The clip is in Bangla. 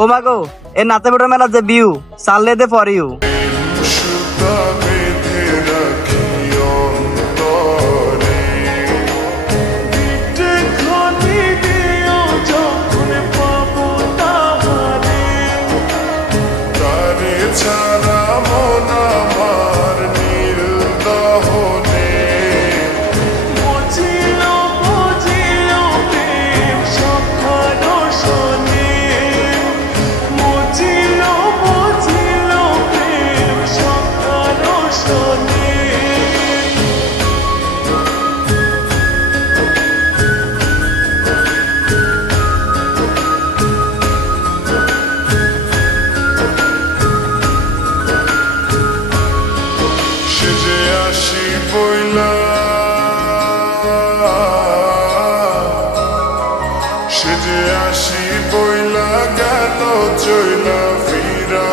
ও মাগো, এ নাতে বেটো মেলা যে বিউ সাললে দে ফর ইউ। সুতা বেঁধে রাখি অন্তরে, পিঠে খনি দিও যখন পাবো তাহারে, তারে ছাড়া মন আমার নীল দহনে, বুঝিল বুঝিল প্রেম সখার শোনে, বুঝিল বুঝিল প্রেম সখার শোনে। সেজে আসি বইলা, সেজে আসি বইলা গেল চইলা ফিরা